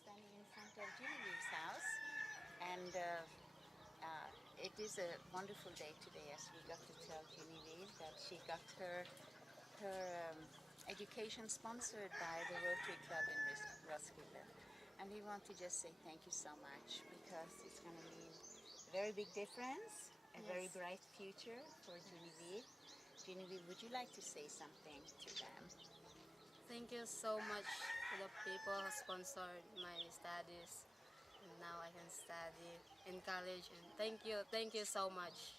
standing in front of Genevieve's house, and it is a wonderful day today as we got to tell Genevieve that she got her education sponsored by the Rotary Club in Roskilde. And we want to just say thank you so much because it's going to mean a very big difference, a very Yes. bright future for Genevieve. Genevieve, would you like to say something to them? Thank you so much to the people who sponsored my studies. And now I can study in college. And thank you so much.